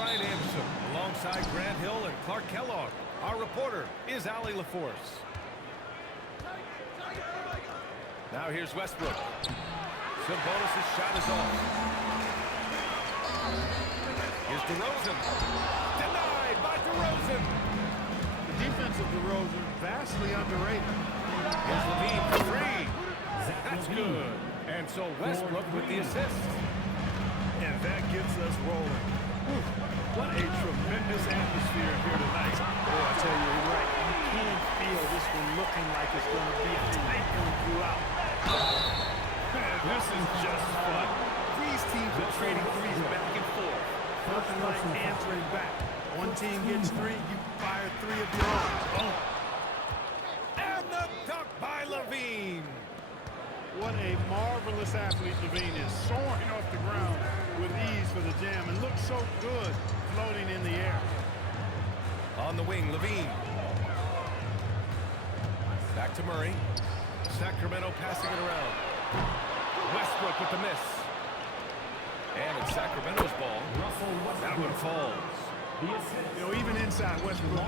Brian Anderson alongside Grant Hill and Clark Kellogg. Our reporter is Allie LaForce. Now here's Westbrook. Sabonis' shot is off. Here's DeRozan. Denied by DeRozan. The defense of DeRozan vastly underrated. Here's LaVine for three. That's good. And so Westbrook with the assist. And that gets us rolling. Whew. What a tremendous atmosphere here tonight. Oh, I tell you, you're right. You can feel this one looking like it's going to be a tight one throughout. Man, this is just fun. These teams are trading threes back and forth. Nothing like answering back. One team gets three, you fire three of your own. Oh. And the dunk by LaVine. What a marvelous athlete LaVine is, soaring off the ground with ease for the jam and looks so good floating in the air. On the wing, LaVine. Back to Murray. Sacramento passing it around. Westbrook with the miss. And it's Sacramento's ball. That one falls. You know, even inside Westbrook,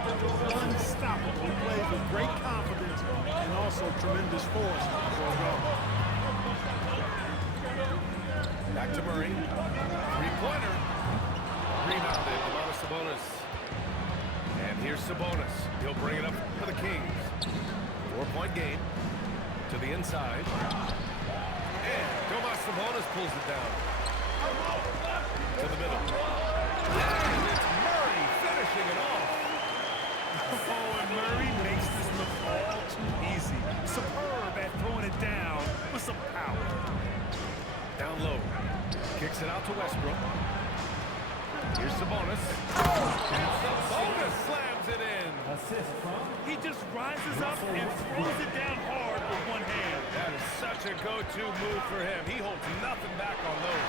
unstoppable. He plays with great confidence and also tremendous force for a goal. Back to Murray. Three-pointer. Rebounded. Domantas Sabonis. And here's Sabonis. He'll bring it up for the Kings. 4-point game. To the inside. And Domantas Sabonis pulls it down. To the middle. And it's Murray finishing it off. Oh, and Murray makes this look all too easy. Superb at throwing it down with some power. Down low. Kicks it out to Westbrook. Here's Sabonis. And Sabonis slams it in. He just rises up and throws it down hard with one hand. That is such a go-to move for him. He holds nothing back on those.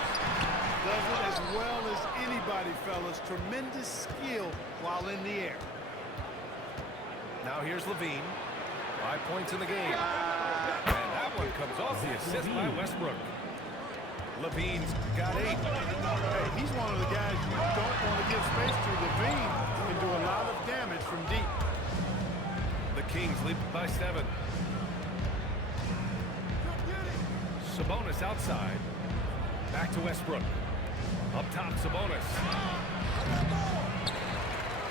Does it as well as anybody, fellas. Tremendous skill while in the air. Now here's LaVine. 5 points in the game. And that one comes off the assist by Westbrook. LaVine's got 8. Hey, he's one of the guys you don't want to give space to. LaVine can do a lot of damage from deep. The Kings lead by 7. Sabonis outside. Back to Westbrook. Up top, Sabonis.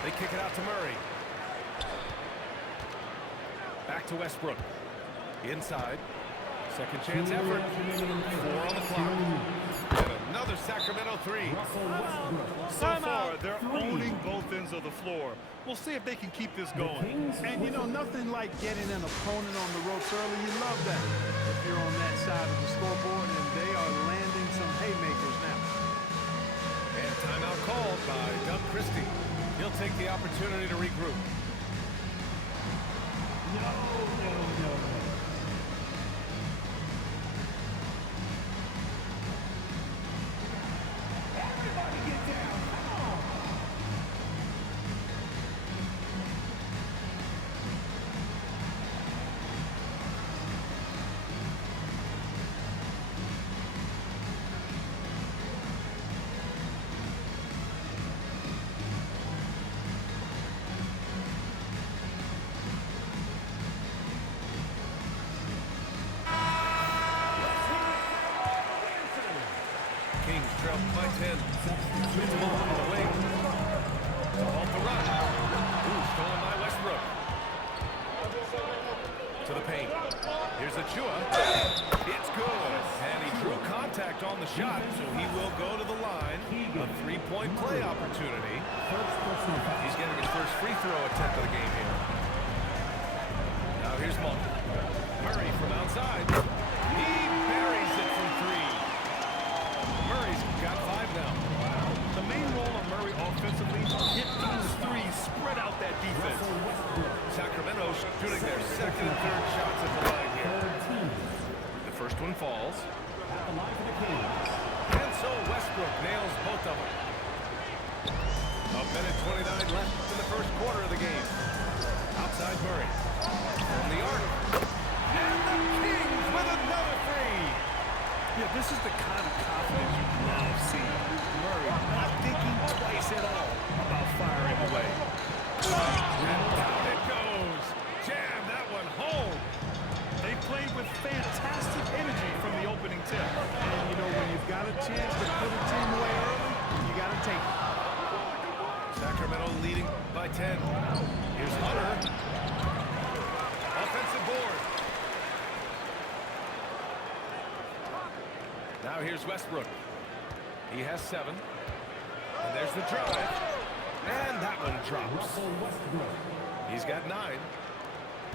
They kick it out to Murray. Back to Westbrook. Inside. Second chance effort. 4 on the clock. And another Sacramento 3. So far, they're owning both ends of the floor. We'll see if they can keep this going. And, you know, nothing like getting an opponent on the ropes early. You love that. If you're on that side of the scoreboard, and they are landing some haymakers now. And timeout called by Doug Christie. He'll take the opportunity to regroup. No. Everybody get down. Come on. Kings trail by 10. Smith ball on the wing. To halt the run. Ooh, stolen by Westbrook. To the paint. Here's Achua. It's good. And he drew contact on the shot, so he will go to the line. A 3-point play opportunity. He's getting his first free throw attempt of the game here. Now here's Monk. Murray from outside. He buries it from 3. Murray's got 5 now. The main role of Murray offensively, hit those threes, spread out that defense. Sacramento shooting their second and third shots at the line here. The first one falls. And so Westbrook nails both of them. A minute 29 left in the first quarter of the game. Outside Murray. From the arc. And the Kings with another 3. Yeah, this is the kind of confidence you love seeing. Murray not thinking twice at all. take it. Sacramento leading by 10. Here's Hunter. Offensive board. Now here's Westbrook. He has 7. And there's the drive. And that one drops. He's got 9.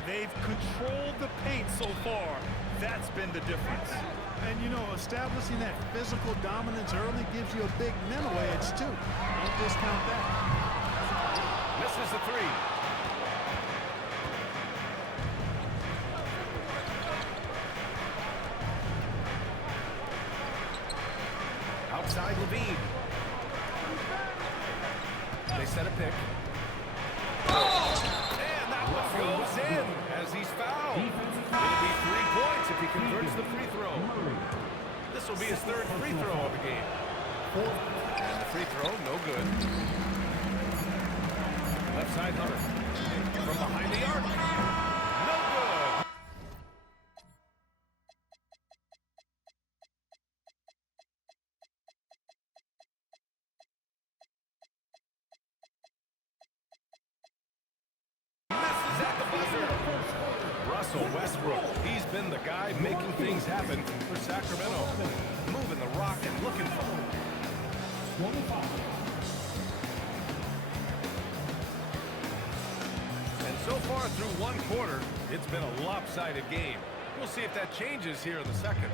They've controlled the paint so far. That's been the difference. And, you know, establishing that physical dominance early gives you a big mental edge, too. Don't discount that. Misses the 3. Outside Levine. They set a pick. And that one goes in as he's fouled. It'll be 3 points if he converts the free throw. This will be his 3rd free throw of the game. And the free throw, no good. Left side Hunter. From behind the arc. No good. Misses at the buzzer. Russell Westbrook. He's been the guy making things happen for Sacramento. Moving the rock and looking for him. And so far through 1 quarter, it's been a lopsided game. We'll see if that changes here in the second.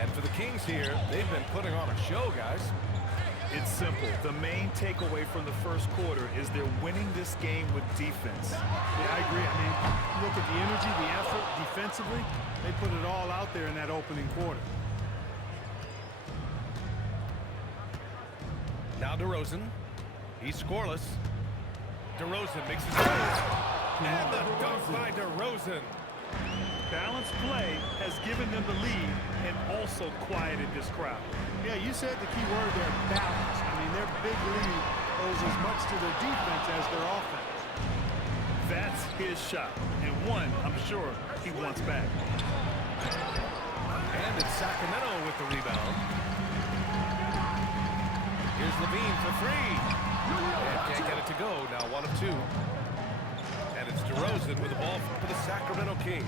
And for the Kings here, they've been putting on a show, guys. It's simple. The main takeaway from the first quarter is they're winning this game with defense. Yeah, I agree. I mean, look at the energy, the effort defensively. They put it all out there in that opening quarter. Now DeRozan. He's scoreless. DeRozan makes his move. And the dunk by DeRozan. Balanced play has given them the lead and also quieted this crowd. Yeah, you said the key word there, balance. I mean, their big lead owes as much to their defense as their offense. That's his shot, and one I'm sure he wants back. And it's Sacramento with the rebound. Here's Levine for 3. And can't get it to go. Now 1 of 2. And it's DeRozan with the ball for the Sacramento Kings.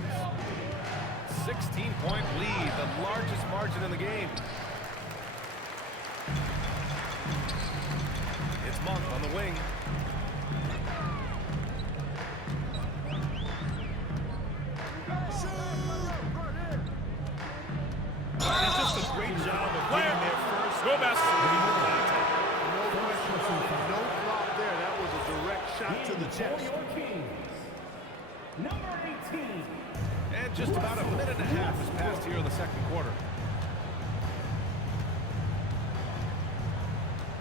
16-point lead, the largest margin in the game. It's Monk on the wing. And just a great job of getting there first. Go basketball. No flop there. That was a direct shot to the chest. Number 18. And just about a minute and a half has passed here in the second quarter.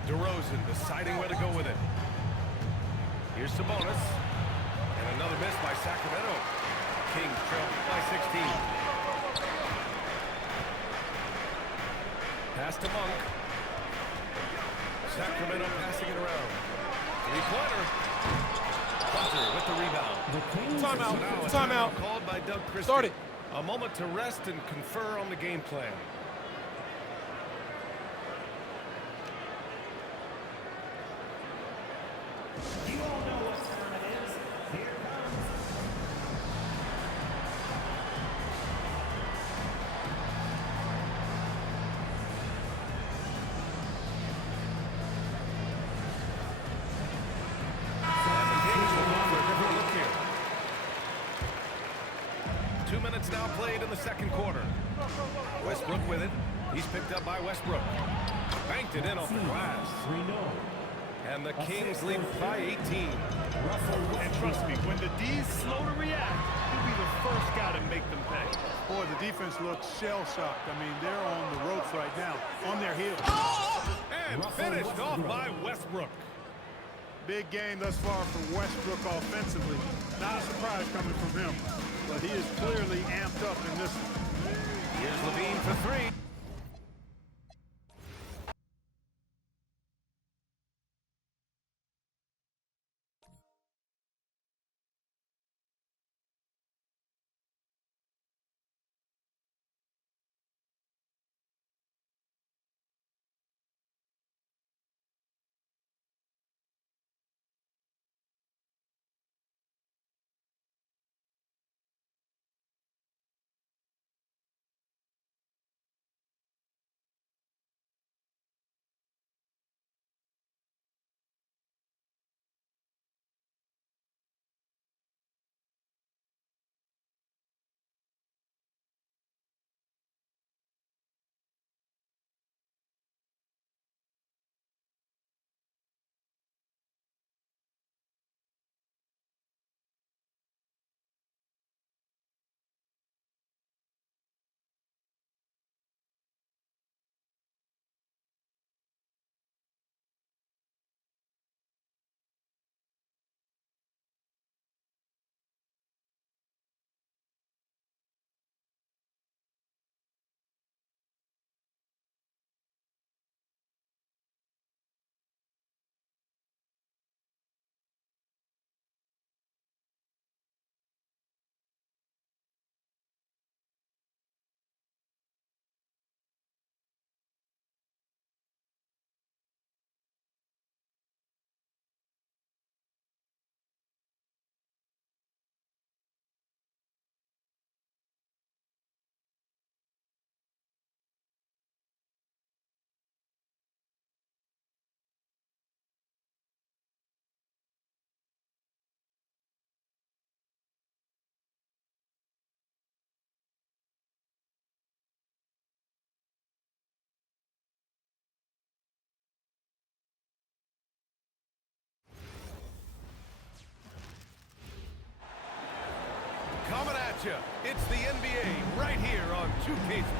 DeRozan deciding where to go with it. Here's Sabonis. And another miss by Sacramento. Kings trail by 16. Pass to Monk. Sacramento passing it around. 3-pointer. Hunter with the rebound. Timeout. Timeout. Called by Doug Christie. Start it. A moment to rest and confer on the game plan. You all know what time it is. Here it comes. And the Kings will go for a different look here. 2 minutes now played in the second quarter. Westbrook with it. He's picked up by Westbrook. Banked it in off the glass. And the Kings lead by 18. And trust me, when the D's slow to react, he'll be the first guy to make them pay. Boy, the defense looks shell-shocked. I mean, they're on the ropes right now, on their heels. And finished off by Westbrook. Big game thus far for Westbrook offensively. Not a surprise coming from him, but he is clearly amped up in this one. Here's Levine for 3.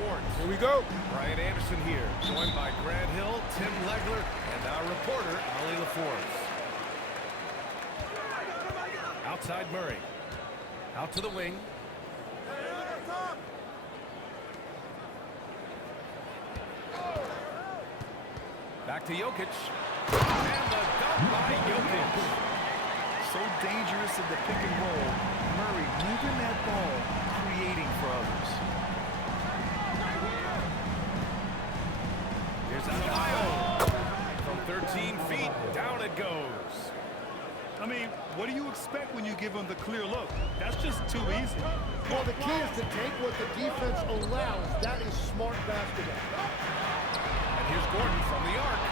Sports. Here we go. Brian Anderson here, joined by Grant Hill, Tim Legler, and our reporter, Ali LaForce. Outside Murray. Out to the wing. Back to Jokic. And the dunk by Jokic. So dangerous in the pick and roll. Murray moving that ball, creating for others. Here's Adebayo. From 13 feet, down it goes. I mean, what do you expect when you give him the clear look? That's just too easy. Well, the key is to take what the defense allows. That is smart basketball. And here's Gordon from the arc.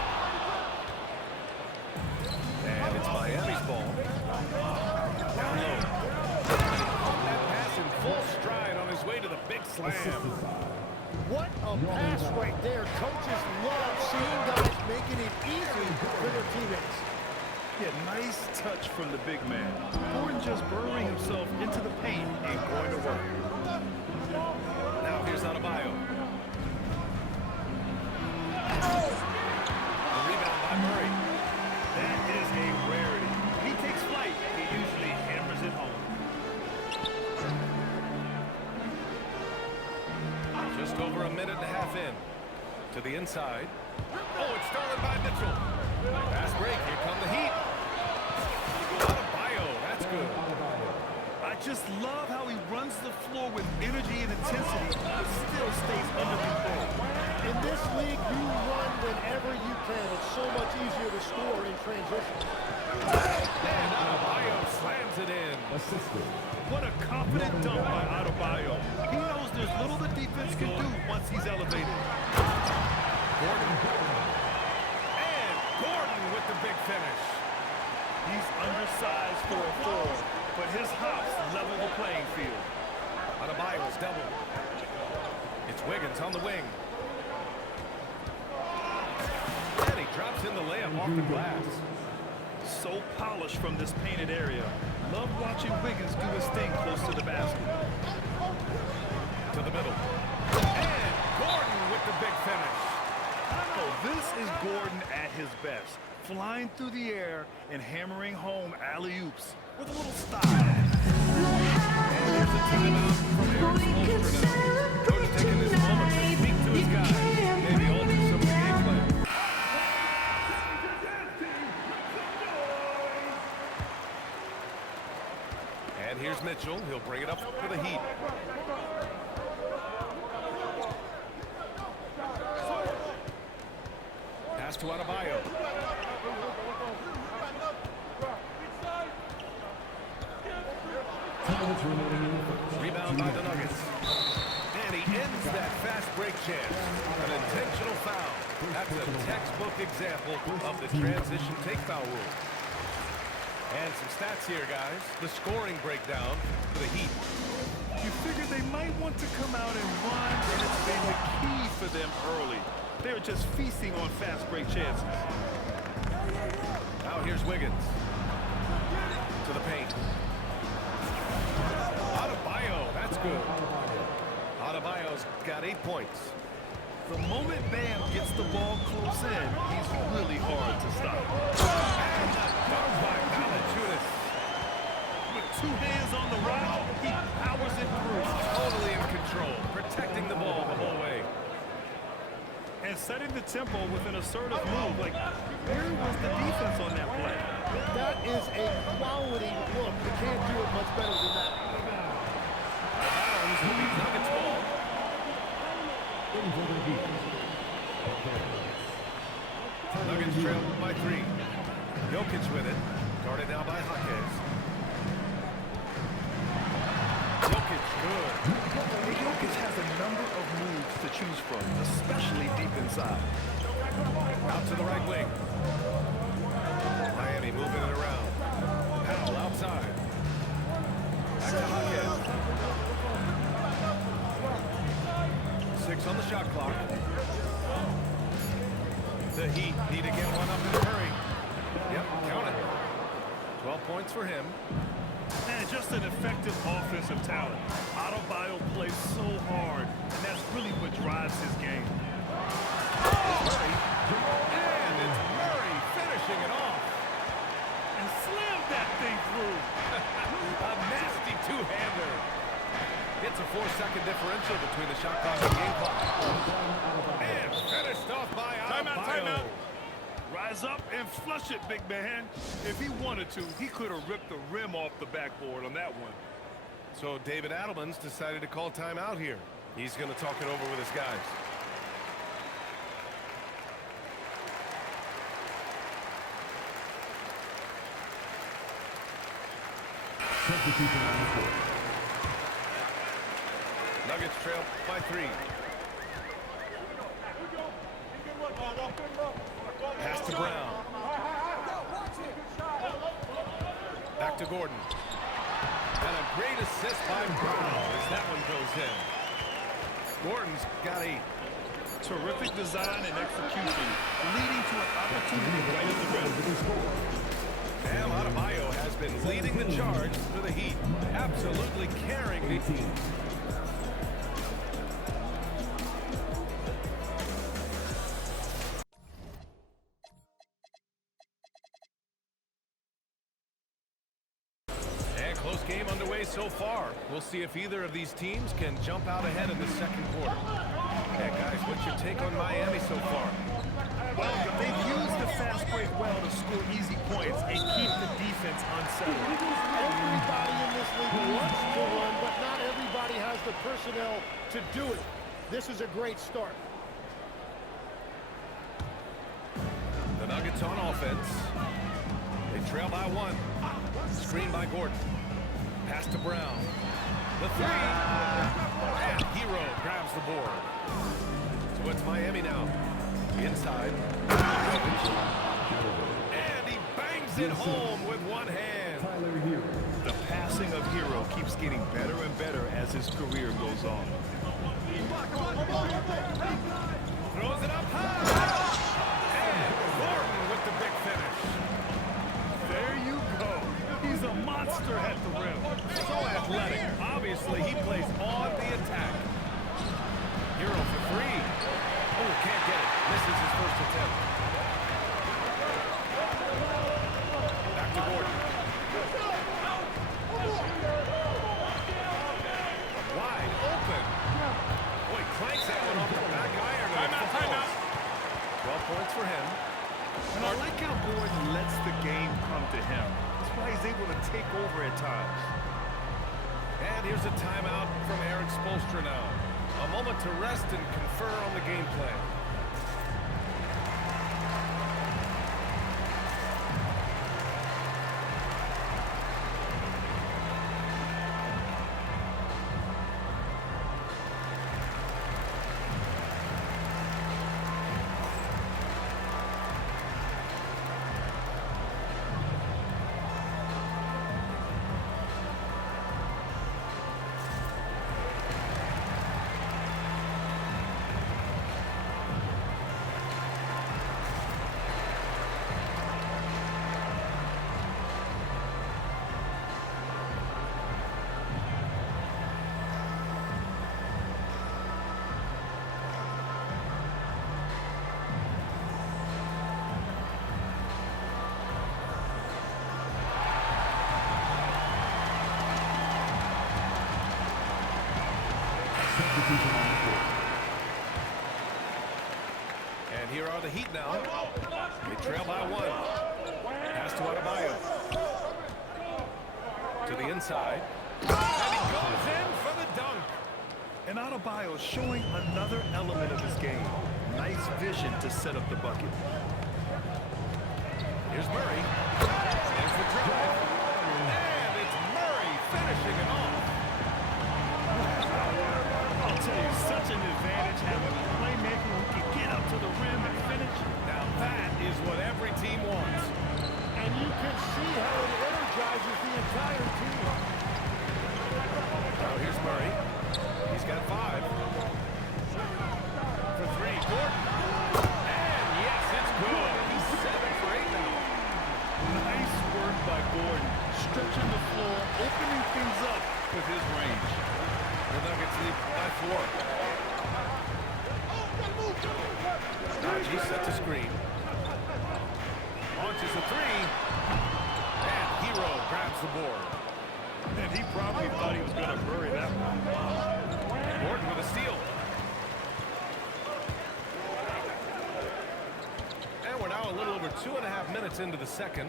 And it's Miami's ball. Down low. Caught that pass in full stride on his way to the big slam. What a pass right there. Coaches love seeing guys making it easy for their teammates. Yeah, nice touch from the big man. Gordon just burrowing himself into the paint and going to work. Now here's Adebayo. The rebound by Murray. That is a rarity. When he takes flight, he usually hammers it home. Just over a minute and a half in. To the inside. Oh, it's stolen by Mitchell. Fast break. Here come the Heat. Adebayo. That's good. I just love how he runs the floor with energy and intensity, but still stays under control. In this league, you run whenever you can. It's so much easier to score in transition. And Adebayo slams it in. What a confident dunk by Adebayo. He knows there's little the defense can do once he's elevated. Gordon. And Gordon with the big finish. He's undersized for a four, but his hops level the playing field. Adebayo's double. It's Wiggins on the wing. And he drops in the layup off the glass. So polished from this painted area. Love watching Wiggins do his thing close to the basket. To the middle. And Gordon with the big finish. Oh, this is Gordon at his best. Flying through the air and hammering home alley-oops with a little style. And there's a timeout from Eric Spoelstra. Coach taking this moment to speak to his guys. Maybe alter some of the game plan. And here's Mitchell. He'll bring it up for the Heat. Pass to Adebayo. Rebound by the Nuggets. And he ends that fast break chance. An intentional foul. That's a textbook example of the transition take foul rule. And some stats here, guys. The scoring breakdown for the Heat. You figured they might want to come out and run, and it's been the key for them early. They're just feasting on fast break chances. Now here's Wiggins. To the paint. Adebayo, that's good. Adebayo's got 8 points. The moment Bam gets the ball close in, he's really hard to stop. And the dunk by Valanciunas. With two hands on the rock, he powers it through. Totally in control, protecting the ball the whole way. And setting the tempo with an assertive move. Like, where was the defense on that play? That is a quality look. You can't do it much better than that. Bounds will be Nuggets ball. Nuggets trail by 3. Jokic with it. Guarded now by Jaquez. Jokic, good. Jokic has a number of moves to choose from, especially deep inside. Out to the right wing. Miami moving it around. Powell outside. Back to Jaquez. 6 on the shot clock. The Heat need to get one up in a hurry. Yep, count it. 12 points for him. And He's just an effective offensive talent. Adebayo plays so hard, and that's really what drives his game. Murray. And it's Murray finishing it off. And slammed that thing through. A nasty two-hander. It's a 4-second differential between the shot clock and game clock. And finished off by Adebayo. Timeout. Rise up and flush it, big man. If he wanted to, he could have ripped the rim off the backboard on that one. So David Adelman's decided to call timeout here. He's going to talk it over with his guys. Nuggets trail by 3. Pass to Brown. Back to Gordon. And a great assist by Brown as that one goes in. Gordon's got 8. Terrific design and execution, leading to an opportunity right at the rim. Bam Adebayo has been leading the charge for the Heat, absolutely carrying the team. And close game underway so far. We'll see if either of these teams can jump out ahead in the second quarter. Hey guys, what's your take on Miami so far? Well, they've used the fast break well to score easy points and keep the defense unsettled. Everybody in this league wants to run, but not everybody has the personnel to do it. This is a great start. The Nuggets on offense. They trail by 1. Screen by Gordon. Pass to Brown. The 3. And Hero grabs the board. So it's Miami now. Inside. And he bangs it home with one hand. The passing of Hero keeps getting better and better as his career goes on. Throws it up high. And Gordon with the big finish. There you go. He's a monster at the rim. So athletic. Obviously, he plays on the attack. Hero for 3. Oh, can't get it. Misses his first attempt. Back to Gordon. Wide open. Boy, cranks that one off the back iron. Timeout. 12 points for him. And I like how Gordon lets the game come to him. That's why he's able to take over at times. And here's a timeout from Eric Spoelstra now. A moment to rest and confer on the game plan. And here are the Heat now. They trail by 1. Pass to Adebayo. To the inside. And he goes in for the dunk. And Adebayo showing another element of his game. Nice vision to set up the bucket. Here's Murray. There's the drive. And it's Murray finishing it off. I'll tell you, such an advantage having a playmaker who can get up to the rim and finish. Now that is what every team wants. And you can see how it energizes the entire team. Now here's Murray. He's got 5. For 3, Gordon. And yes, it's good. stretching the floor, opening things up with his range. The Nuggets lead by 4. Najee sets a screen. Launches a 3. And Hero grabs the board. And he probably thought he was going to bury that one. Gordon with a steal. And we're now a little over 2.5 minutes into the second.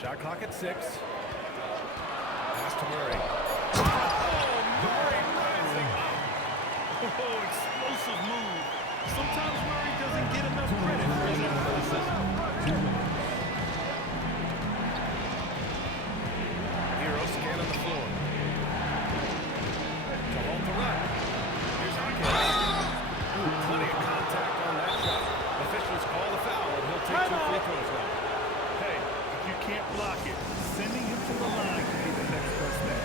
Shot clock at 6. Pass to Murray. Oh, Murray rising up. Oh, explosive move. Sometimes Murray doesn't get enough credit for his athleticism. Hero scan on the floor. To hold the run. Here's Hawkins. Plenty of contact on that shot. Officials call the foul, and he'll take 2 free throws now. Hey, if you can't block it, sending him to the line can be the next best thing.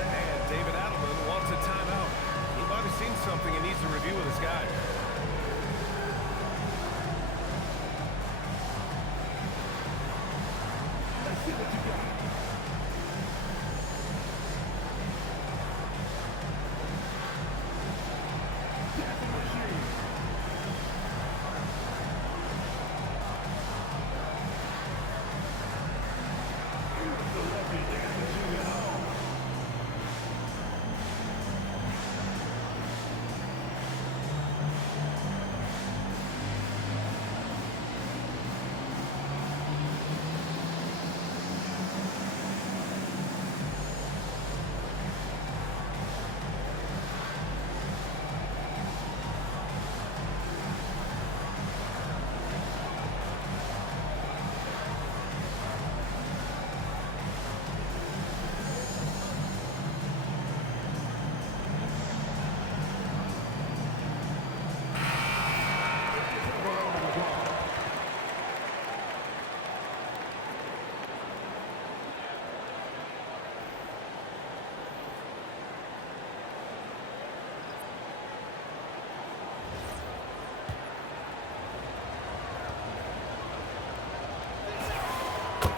And David Adelman wants a timeout. He might have seen something and needs to review with his guys.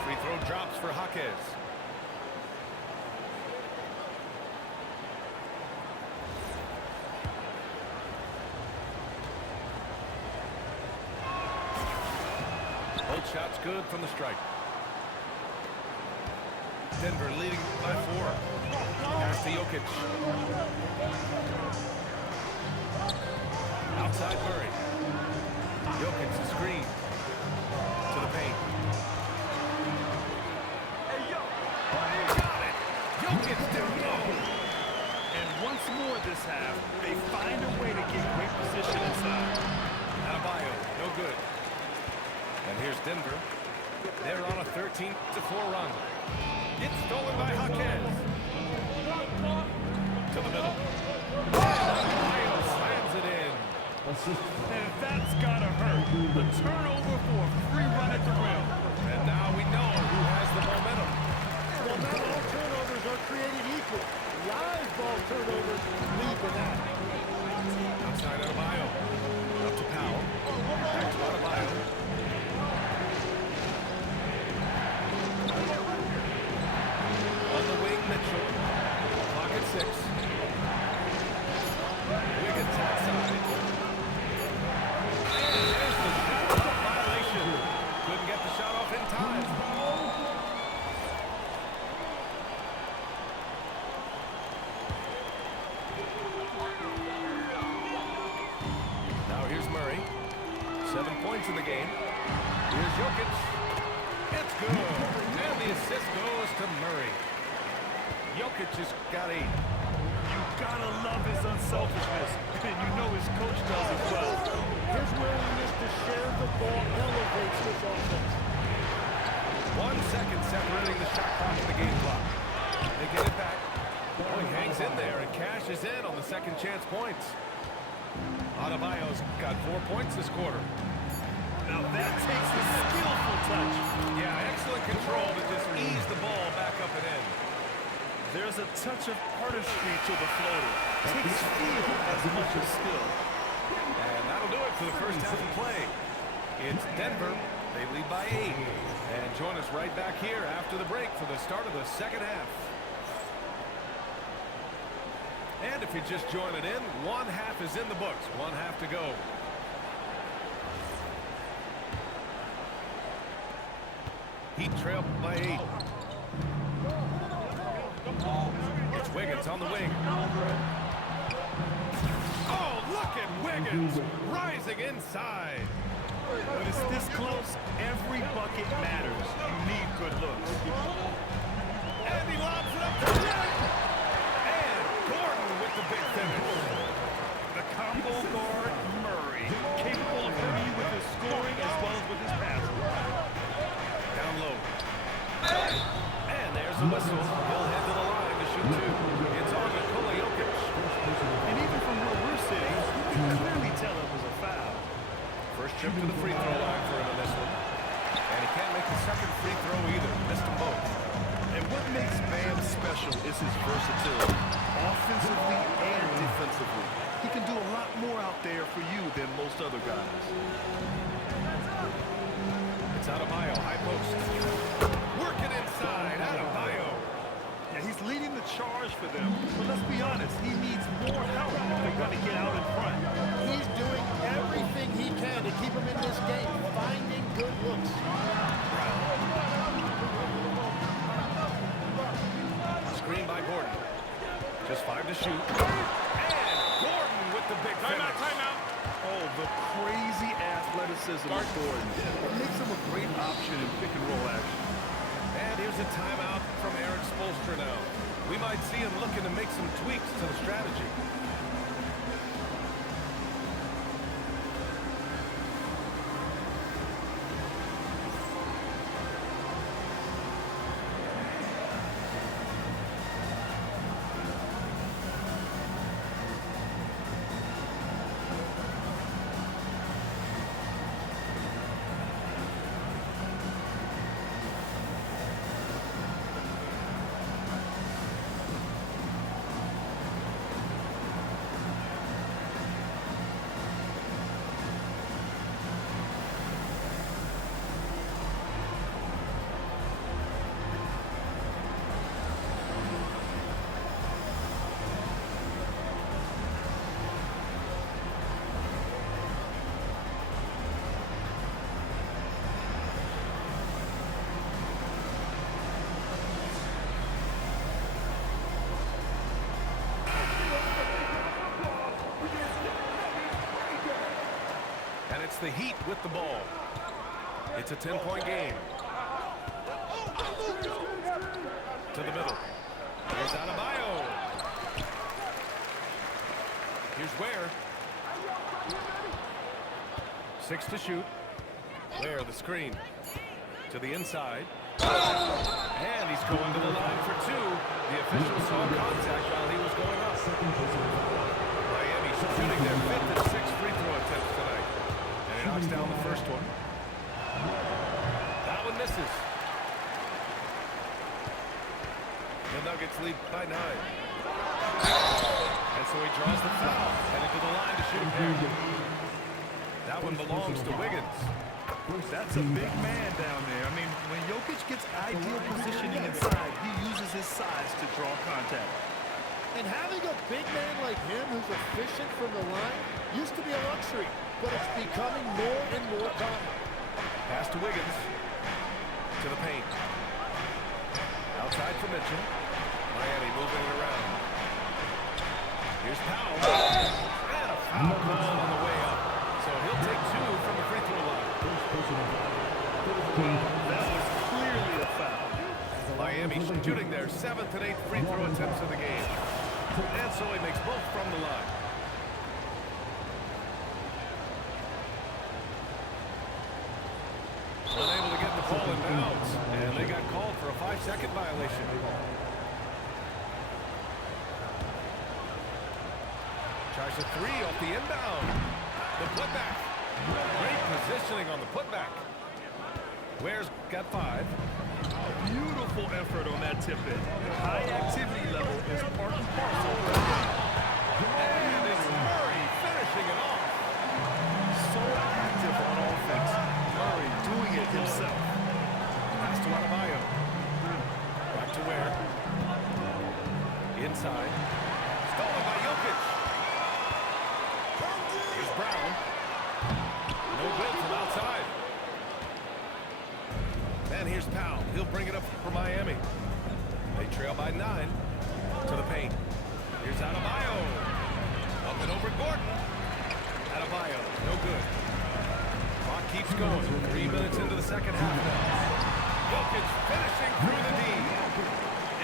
Free throw drops for Jaquez. Both shots good from the stripe. Denver leading by 4. Pass to Jokic. Outside Murray. Jokic the screen. To the paint. Got it. Jokic down low. And once more this half, they find a way to get great position inside. Adebayo, no good. And here's Denver. They're on a 13-4 run. It's stolen by Jaquez. To the middle. Adebayo slams it in. And that's gotta hurt. The turnover for a free run at the rim. And now we know who has the momentum. Well, not all turnovers are created equal. Live ball turnovers lead to that. Outside Adebayo. Up to Powell. Back to Adebayo. On the wing, Mitchell. Clock at 6. Wiggins outside. And there's the shot clock violation. Couldn't get the shot off in time. Now here's Murray. 7 points in the game. Here's Jokic. It's good. And the assist goes to Murray. Jokic has got 8. You gotta love his unselfishness, and you know his coach does as well. His willingness to share the ball elevates this offense. 1 second separating the shot clock and the game clock. They get it back. Oh, he hangs in there and cashes in on the second chance points. Adebayo's got 4 points this quarter. Now that takes a skillful touch. Yeah, excellent control to just ease the ball back up and in. There's a touch of artistry to the floater. Takes feel as much as skill. And that'll do it to the first half of play. It's Denver. They lead by 8. And join us right back here after the break for the start of the second half. And if you're just joining in, one half is in the books. One half to go. Heat trail by 8. It's Wiggins on the wing. Oh, look at Wiggins rising inside. When it's this close, every bucket matters. You need good looks. And he lobs it up to the right. And Gordon with the big finish. The combo guard, Murray, capable of hurting you with his scoring as well as with his passing. Down low. And there's a whistle. He'll head to the line to shoot 2. It's on Nikola Jokic. And even from where we're sitting, you can clearly tell it was a foul. First trip to the free throw line for him in this one. And he can't make the second free throw either. Missed them both. And what makes Bam special is his versatility, offensively and defensively. He can do a lot more out there for you than most other guys. It's Adebayo, high post. Working inside, Adebayo. Yeah, he's leading the charge for them. But let's be honest, he needs more help if they're going to get out in front. He's doing everything he can to keep him in this game, finding good looks. Screen by Gordon. Just 5 to shoot. And Gordon with the big finish. Timeout. Oh, the crazy athleticism of Gordon. It makes him a great option in pick and roll action. And here's a timeout from Eric Spoelstra now. We might see him looking to make some tweaks to the strategy. It's the Heat with the ball. It's a 10-point game. To the middle. Here's Adebayo. Here's Ware. 6 to shoot. Ware, the screen. To the inside. And he's going to the line for 2. The official saw contact while he was going up. Miami shooting their 5th and 6th free throw attempts tonight. And he knocks down the first one. That one misses. The Nuggets lead by 9. And so he draws the foul. Headed to the line to shoot a pair. That one belongs to Wiggins. That's a big man down there. I mean, when Jokic gets ideal positioning inside, he uses his size to draw contact. And having a big man like him who's efficient from the line used to be a luxury, but it's becoming more and more common. Pass to Wiggins. To the paint. Outside for Mitchell. Miami moving it around. Here's Powell. And a foul call on the way up. So he'll take 2 from the free throw line. That was clearly a foul. Miami shooting their 7th and 8th free throw attempts of the game. And so he makes both from the line. Unable to get the ball in bounds. And they got called for a 5-second violation. Tries a 3 off the inbound. The putback. Great positioning on the putback. Ware's got 5. Beautiful effort on that tip-in. High activity level is part and parcel. And it's Murray finishing it off. outside. Stolen by Jokic. Here's Brown. No good from outside. And here's Powell. He'll bring it up for Miami. They trail by 9 to the paint. Here's Adebayo. Up and over Gordon. Adebayo, no good. Clock keeps going. 3 minutes into the second half now. Jokic finishing through the D.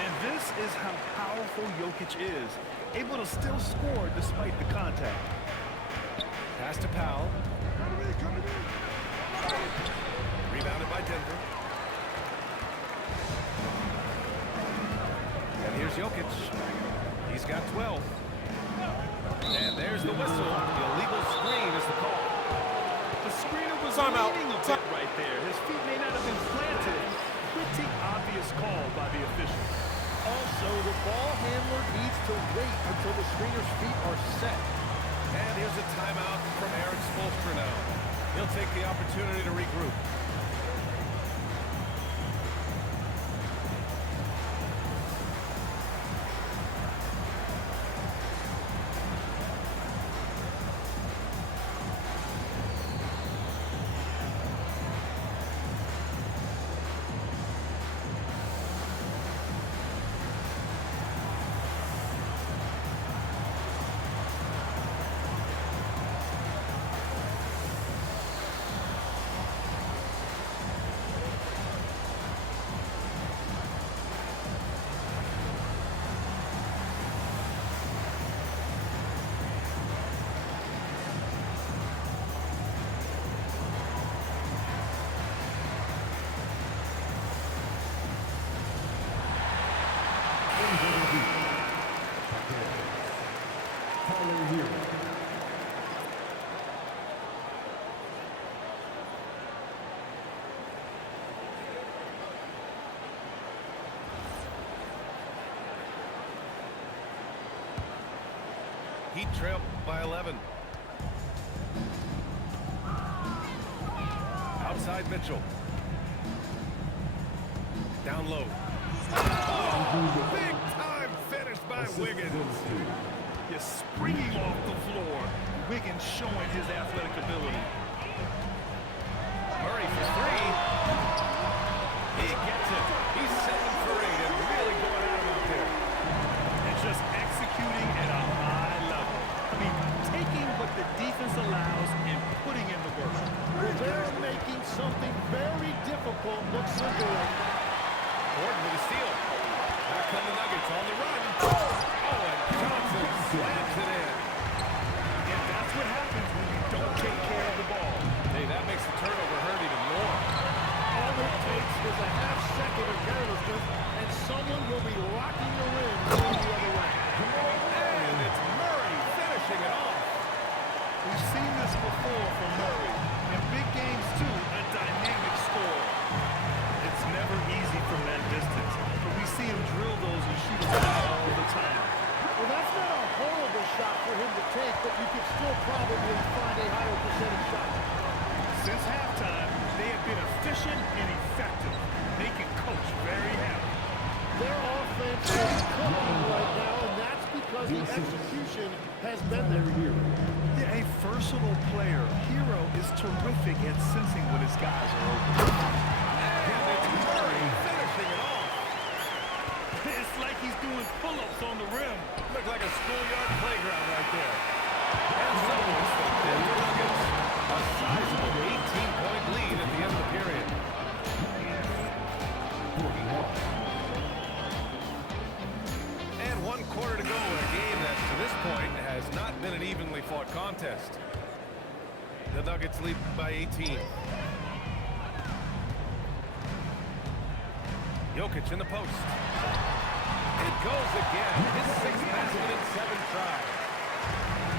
And this is how powerful Jokic is. Able to still score despite the contact. Pass to Powell. Rebounded by Denver. And here's Jokic. He's got 12. And there's the whistle. The illegal screen is the call. The screener was Timeout. leaning a bit right there. His feet may not have been planted. Pretty obvious call by the official. Also, the ball handler needs to wait until the screener's feet are set. And here's a timeout from Eric Spoelstra now. He'll take the opportunity to regroup. Heat trail by 11. Outside Mitchell. Down low. Oh, big time finish by Wiggins. You're springing off the floor. Wiggins showing his athletic ability. Murray for 3. He gets it. He's 7 for 8 and really going at him out there. And just executing at a high level. I mean, taking what the defense allows and putting in the work. They're making something very difficult look simple right now. Gordon with a steal. Back come the Nuggets on the run. Oh, and Johnson slams it in. And that's what happens when you don't take care of the ball. Hey, that makes the turnover hurt even more. All it takes is a half second of carelessness, and someone will be rocking the rim going the other way. And it's Murray finishing it off. We've seen this before from Murray. In big games, too, a dynamic score. It's never easy from that distance, but we see him drill those and shoot them all the time. Well, that's not a horrible shot for him to take, but you could still probably find a higher percentage shot. Since halftime, they have been efficient and effective, making Coach very happy. Their offense is cooking right now, and that's because the execution has been there. Yeah, a versatile player. Hero is terrific at sensing when his guys are open. And it's Murray finishing it off. It's like he's doing pull-ups on the rim. Looked like a schoolyard playground right there. And so it's the Denver Nuggets. A sizable 18-point lead at the end of the period. And 1 quarter to go in a game that, to this point, has not been an evenly fought contest. The Nuggets lead by 18. Jokic in the post. It goes again. His 6th basket in 7 tries.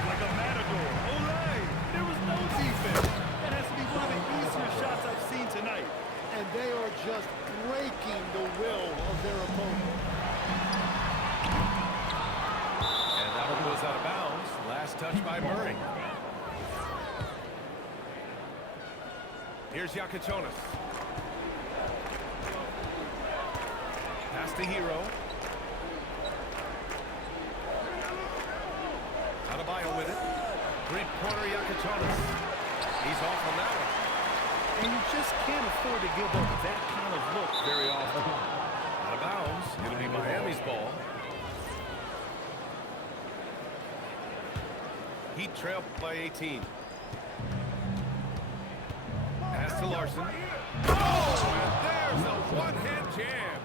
Like a matador. Olay! There was no defense. That has to be one of the easier shots I've seen tonight. And they are just breaking the will of their opponent. And that one goes out of bounds. Last touch by Murray. Here's Yakichonis. Pass to Hero. Adebayo with it. Three-pointer Yakuchonis. He's off on that one. And you just can't afford to give up that kind of look very often. Out of bounds. It'll be Miami's ball. Heat trail by 18. Pass to Larson. Oh, and there's a one-hand jam.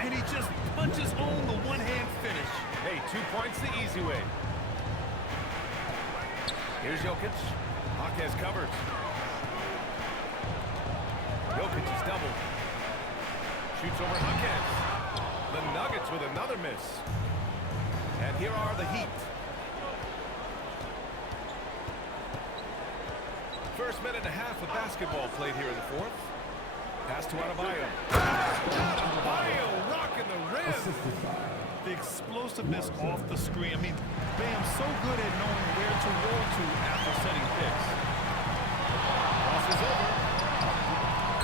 And he just punches home the one-hand finish. Hey, 2 points the easy way. Here's Jokic. Jaquez covers. Jokic is doubled. Shoots over Jaquez. The Nuggets with another miss. And here are the Heat. First minute and a half of basketball played here in the fourth. Pass to Adebayo. Adebayo rocking the rim. The explosiveness off the screen. I mean, Bam's so good at knowing where to roll to after setting picks. Crosses over.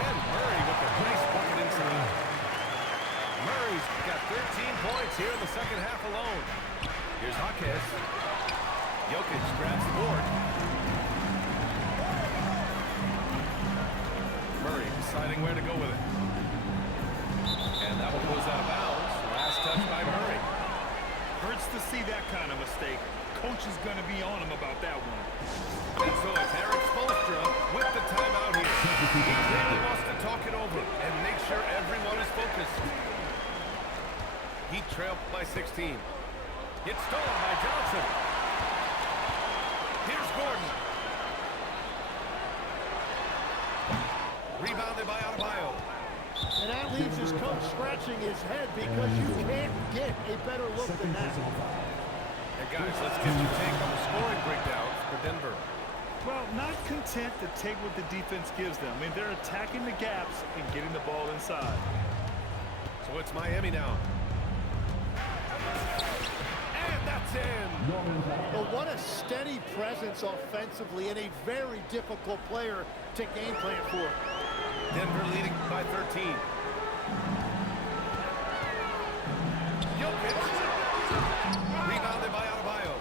And Murray with the nice bucket inside. Murray's got 13 points here in the second half alone. Here's Jaquez. Jokic grabs the board. Murray deciding where to go with it. And that one goes out of bounds. Last touch by Murray. Hurts to see that kind of mistake. Coach is going to be on him about that one. And so it's Eric Spoelstra with the timeout here. He really wants to talk it over and make sure everyone is focused. Heat trail by 16. It's stolen by Johnson. Here's Gordon. Rebounded by Adebayo. And that leaves his coach scratching his head because you can't get a better look than that. And guys, let's get your take on the scoring breakdown for Denver. Well, not content to take what the defense gives them. I mean, they're attacking the gaps and getting the ball inside. So it's Miami now. And that's in. But what a steady presence offensively and a very difficult player to game plan for. Denver leading by 13. Jokic. Rebounded by Adebayo.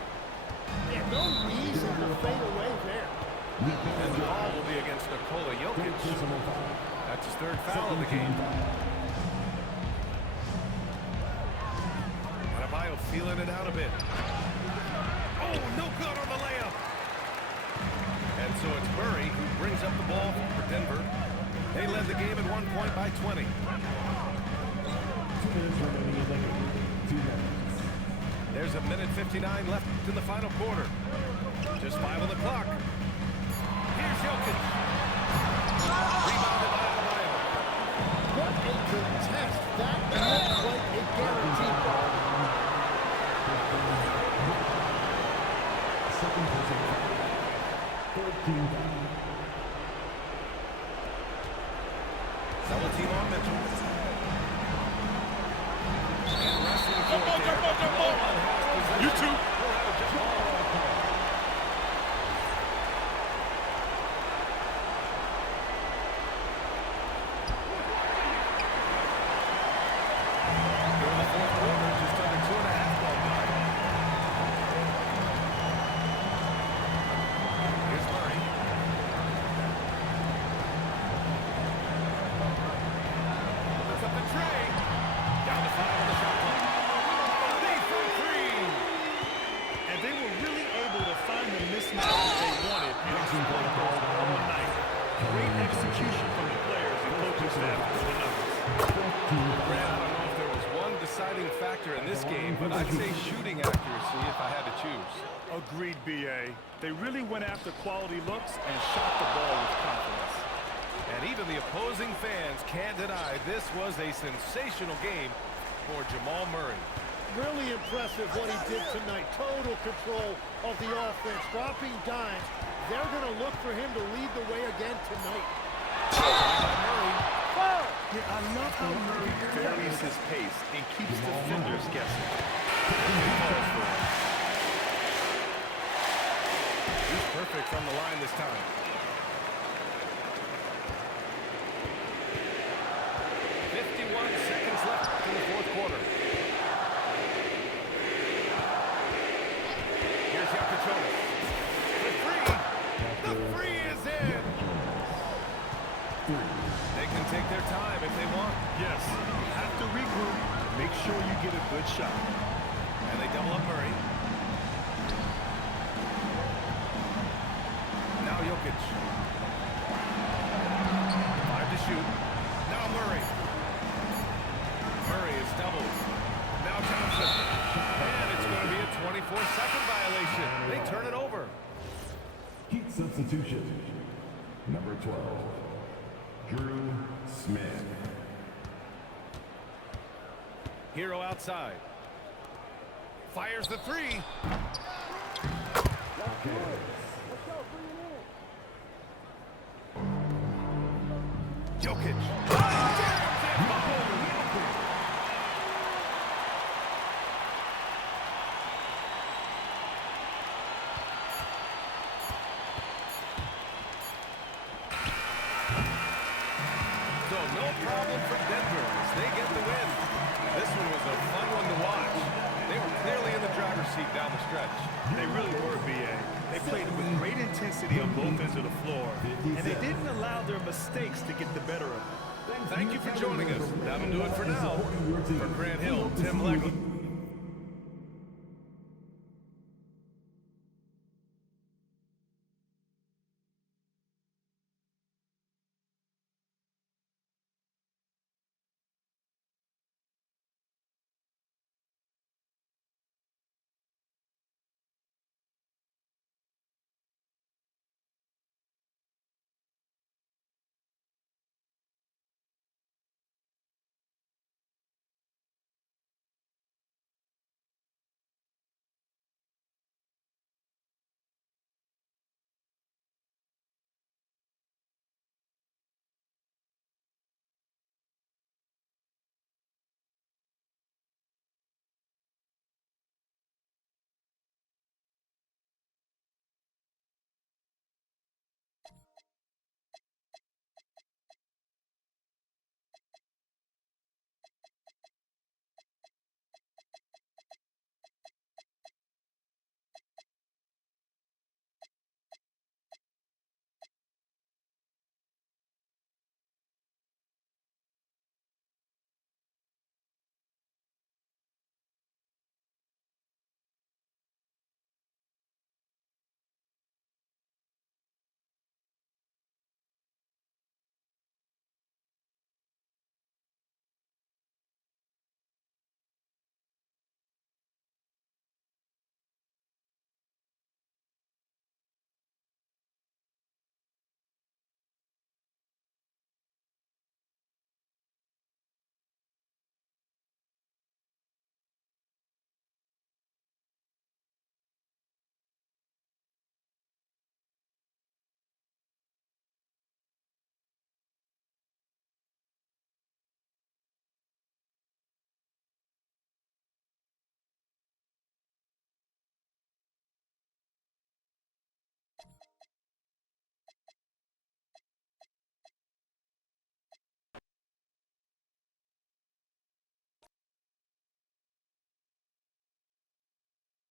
Yeah, no reason to fade away there. And the ball will be against Nikola Jokic. That's his third foul of the game. Adebayo feeling it out a bit. Oh, no good on the layup. And so it's Murray who brings up the ball for Denver. They led the game at 1 point by 20. There's a minute 59 left in the final quarter. Just 5 on the clock. Here's Jokic. Rebounded by Adebayo. What a contest. That looked like a guaranteed ball. Double team on Mitchell. And wrestling for it there. No one has possession. You too. We'll have a jump ball on the call. Here in the fourth quarter, just under 2.5 gone by. Here's Murray. Puts up the tray. Down to 5 on the shot clock. Made from 3. And they were really able to find the mismatches they wanted and exploit those all night. Great execution from the players and coaching staff for the Nuggets. Grant, I don't know if there was one deciding factor in this game, but I'd say shooting accuracy if I had to choose. Agreed, B.A. They really went after quality looks and shot the ball with confidence. And even the opposing fans can't deny this was a sensational game for Jamal Murray. Really impressive what he did tonight. Total control of the offense, dropping dimes. They're going to look for him to lead the way again tonight. Murray. Yeah, I love how Murray varies his pace and keeps defenders guessing. He's perfect from the line this time. 51 seconds left in the fourth quarter. Good shot. And they double up Murray. Now Jokic. 5 to shoot. Now Murray. Murray is doubled. Now Thompson. And it's going to be a 24-second violation. They turn it over. Heat substitution. Number 12, Drew Smith. Hero outside. Fires the three. Jokic. So no problem for Denver as they get the win. This one was a fun one to watch. They were clearly in the driver's seat down the stretch. They really were, B.A. They played with great intensity on both ends of the floor, and they didn't allow their mistakes to get the better of them. Thank you for joining us. That'll do it for now. For Grant Hill, Tim Legler.